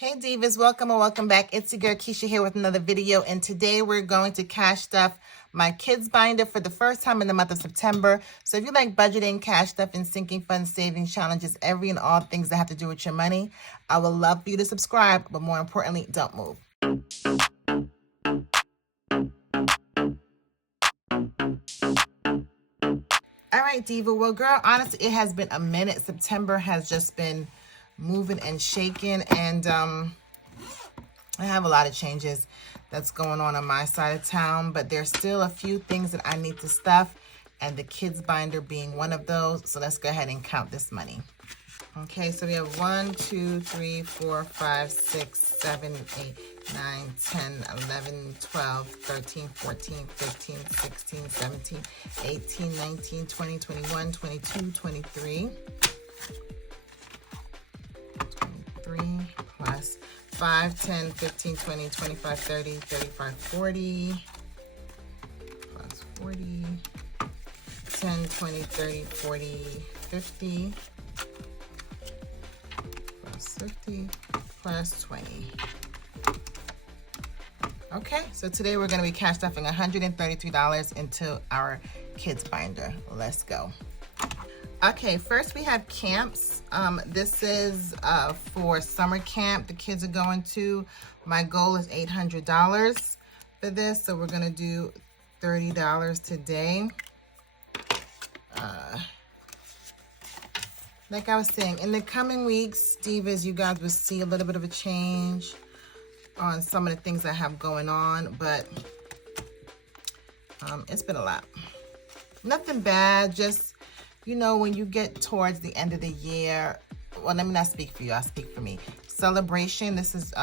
Hey Divas, welcome or welcome back. It's your girl Keisha here with another video, and today we're going to cash stuff my kids binder for the first time in the month of September. So if you like budgeting, cash stuff, and sinking funds, savings challenges, every and all things that have to do with your money, I would love for you to subscribe, but more importantly, don't move. All right, Diva. Well, girl, honestly, it has been a minute. September has just been moving and shaking, and I have a lot of changes that's going on my side of town, but there's still a few things that I need to stuff, and the kids binder being one of those. So let's go ahead and count this money. Okay, so we have 1, 2, 3, 4, 5, 6, 7, 8, 9, 10, 11, 12, 13, 14, 15, 16, 17, 18, 19, 20, 21, 22, 23. 23 plus 5, 10, 15, 20, 25, 30, 35, 40, plus 40, 10, 20, 30, 40, 50, plus 50, plus 20. Okay, so today we're going to be cash stuffing $133 into our kids binder. Let's go. Okay, first we have camps. This is for summer camp the kids are going to. My goal is $800 for this, so we're gonna do $30 today. Like I was saying, in the coming weeks, Divas, you guys will see a little bit of a change on some of the things I have going on, but it's been a lot. Nothing bad, just, you know, when you get towards the end of the year, well, let me not speak for you, I'll speak for me. Celebration, this is,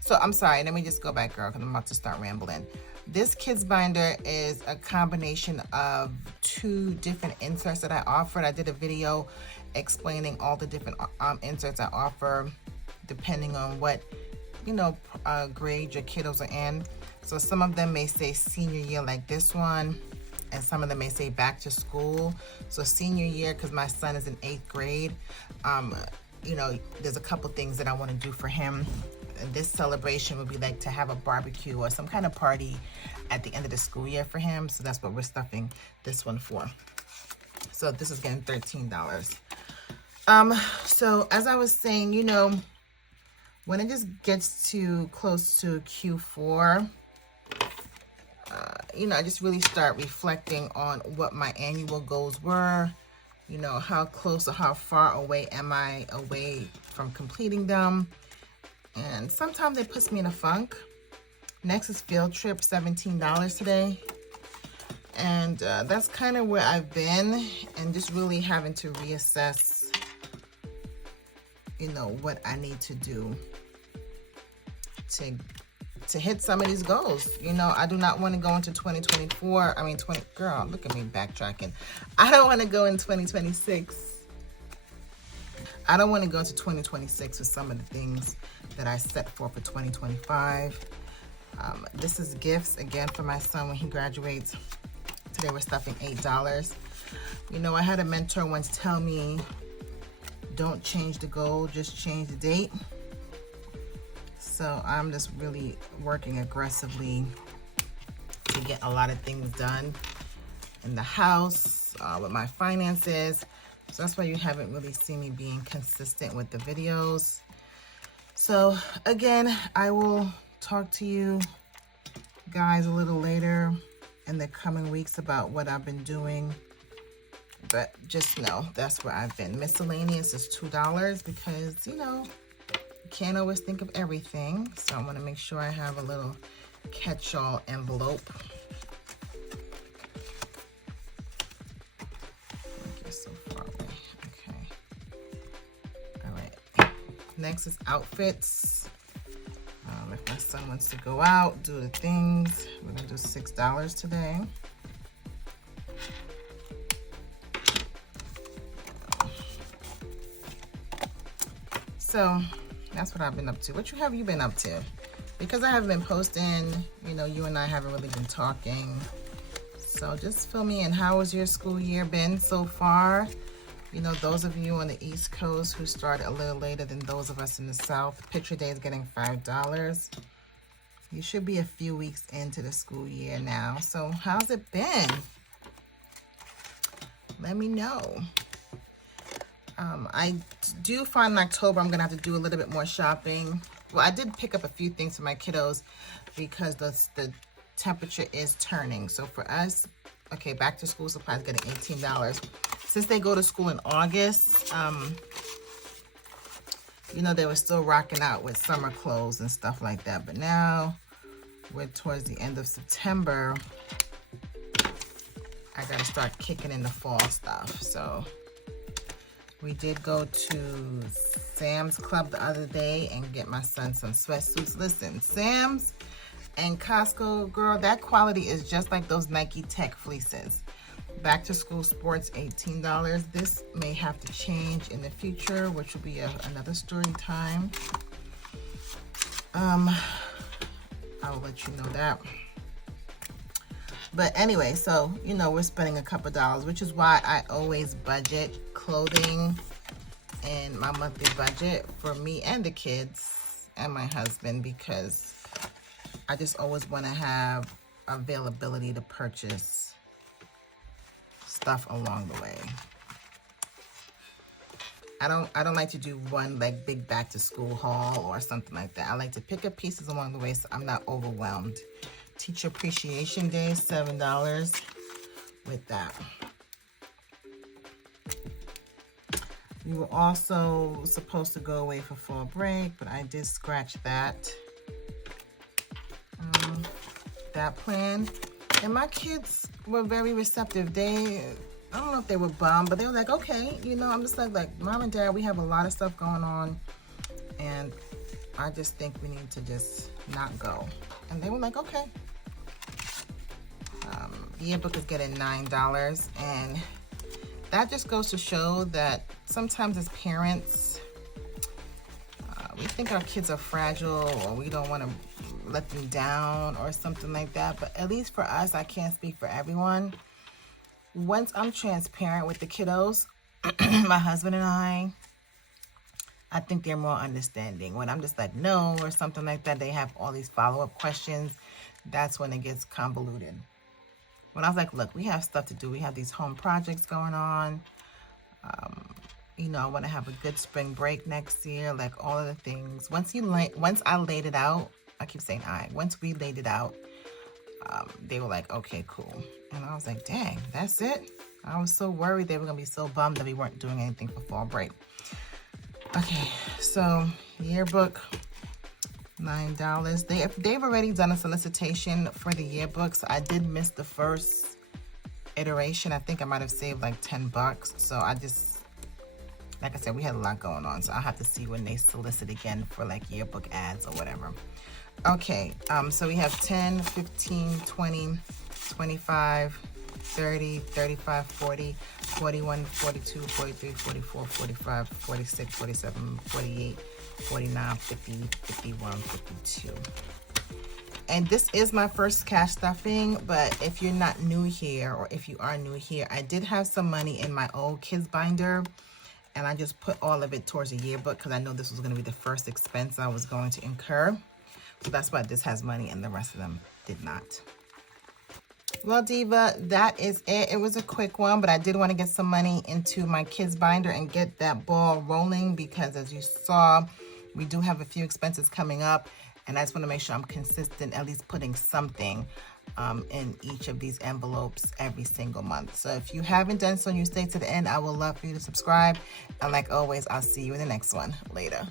so I'm sorry, let me just go back, girl, because I'm about to start rambling. This kids binder is a combination of 2 different inserts that I offered. I did a video explaining all the different inserts I offer, depending on what, you know, grade your kiddos are in. So some of them may say senior year like this one, and some of them may say back to school. So senior year, because my son is in 8th grade, you know, there's a couple things that I want to do for him. And this celebration would be like to have a barbecue or some kind of party at the end of the school year for him. So that's what we're stuffing this one for. So this is getting $13. So as I was saying, you know, when it just gets too close to Q4, you know, I just really start reflecting on what my annual goals were, you know, how close or how far away am I away from completing them. And sometimes it puts me in a funk. Next is field trip, $17 today. And that's kind of where I've been, and just really having to reassess, you know, what I need to do to hit some of these goals. You know, I do not want to go into 2024. I mean, girl, look at me backtracking. I don't want to go in 2026. I don't want to go into 2026 with some of the things that I set for 2025. This is gifts, again, for my son when he graduates. Today we're stuffing $8. You know, I had a mentor once tell me, don't change the goal, just change the date. So I'm just really working aggressively to get a lot of things done in the house, with my finances. So that's why you haven't really seen me being consistent with the videos. So again, I will talk to you guys a little later in the coming weeks about what I've been doing. But just know that's where I've been. Miscellaneous is $2 because, you know, you can't always think of everything. So I want to make sure I have a little catch-all envelope. So far away. Okay. All right. Next is outfits. If my son wants to go out, do the things, we're gonna do $6 today. So that's what I've been up to. What have you been up to? Because I haven't been posting, you know, you and I haven't really been talking. So just fill me in. How has your school year been so far? You know, those of you on the East Coast who start a little later than those of us in the South, Picture Day is getting $5. You should be a few weeks into the school year now. So how's it been? Let me know. I do find in October I'm going to have to do a little bit more shopping. Well, I did pick up a few things for my kiddos because the temperature is turning. So for us, okay, back to school supplies getting $18. Since they go to school in August, you know, they were still rocking out with summer clothes and stuff like that. But now we're towards the end of September. I got to start kicking in the fall stuff. So we did go to Sam's Club the other day and get my son some sweatsuits. Listen, Sam's and Costco, girl, that quality is just like those Nike Tech fleeces. Back to school sports, $18. This may have to change in the future, which will be another story time. I will let you know that. But anyway, so, you know, we're spending a couple dollars, which is why I always budget clothing in my monthly budget for me and the kids and my husband, because I just always want to have availability to purchase stuff along the way. I don't like to do one like big back to school haul or something like that. I like to pick up pieces along the way so I'm not overwhelmed. Teacher Appreciation Day, $7 with that. We were also supposed to go away for fall break, but I did scratch that plan. And my kids were very receptive. I don't know if they were bummed, but they were like, okay, you know, I'm just like, Mom and Dad, we have a lot of stuff going on, and I just think we need to just not go. And they were like, okay. Yearbook is getting $9, and that just goes to show that sometimes as parents, we think our kids are fragile, or we don't want to let them down or something like that. But at least for us, I can't speak for everyone. Once I'm transparent with the kiddos, my husband and I think they're more understanding. When I'm just like, no, or something like that, they have all these follow-up questions. That's when it gets convoluted. When I was like, look, we have stuff to do. We have these home projects going on. You know, I want to have a good spring break next year, like all of the things. Once I laid it out, I keep saying once we laid it out, they were like, okay, cool. And I was like, dang, that's it? I was so worried they were going to be so bummed that we weren't doing anything for fall break. Okay, so yearbook, $9. They've already done a solicitation for the yearbooks. I did miss the first iteration. I think I might have saved like $10. So I just, like I said, we had a lot going on. So I'll have to see when they solicit again for like yearbook ads or whatever. Okay, so we have 10, 15, 20, 25, 30, 35, 40, 41, 42, 43, 44, 45, 46, 47, 48, 49, 50, 51, 52. And this is my first cash stuffing, but if you're not new here, or if you are new here, I did have some money in my old kids binder, and I just put all of it towards a yearbook because I know this was going to be the first expense I was going to incur. So that's why this has money and the rest of them did not. Well, Diva, that is it. It was a quick one, but I did want to get some money into my kids binder and get that ball rolling because, as you saw, we do have a few expenses coming up, and I just want to make sure I'm consistent, at least putting something in each of these envelopes every single month. So if you haven't done so and you stay to the end, I would love for you to subscribe. And like always, I'll see you in the next one. Later.